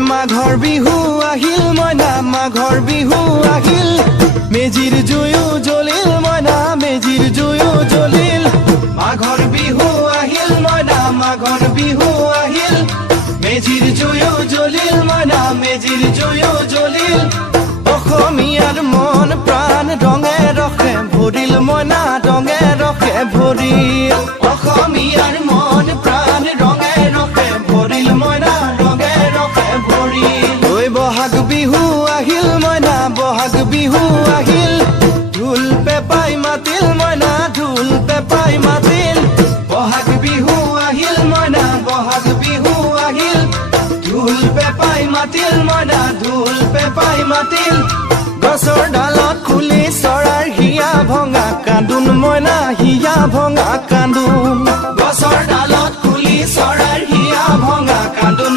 মাঘৰ বিহু আহিল মইনা মাঘৰ বিহু আহিল মেজিৰ জুয়ো জ্বলিল মইনা মেজিৰ জুয়ো জ্বলিল মাঘৰ বিহু আহিল মইনা মাঘৰ বিহু আহিল মেজিৰ জুয়ো জ্বলিল মইনা মেজিৰ জুয়ো জ্বলিল অসমীয়াৰ মন প্ৰাণ ৰঙে ৰখে ভৰিল মইনা ৰঙে ৰখে ভৰিল অসমীয়াৰ মন প্ৰাণ ৰঙে ৰখে ভৰিল মইনা ৰঙে ৰখে ভৰিল ঐ বহাগ বিহু আহিল মইনা বহাগ বিহু আহিল ঢোল পেপাই মাতিল মইনা ঢোল পেপাই মাতিল বহাগ বিহু আহিল মইনা বহাগ বিহু আহিল ঢোল পেপাই মাতিল মইনা ঢোল পেপাই মাতিল গছৰ ডালত খুলি চৰাৰ হিয়া ভঙা কান্দোন মইনা হিয়া ভঙা কান্দোন গছৰ ডালত খুলি চৰাৰ হিয়া ভঙা কান্দোন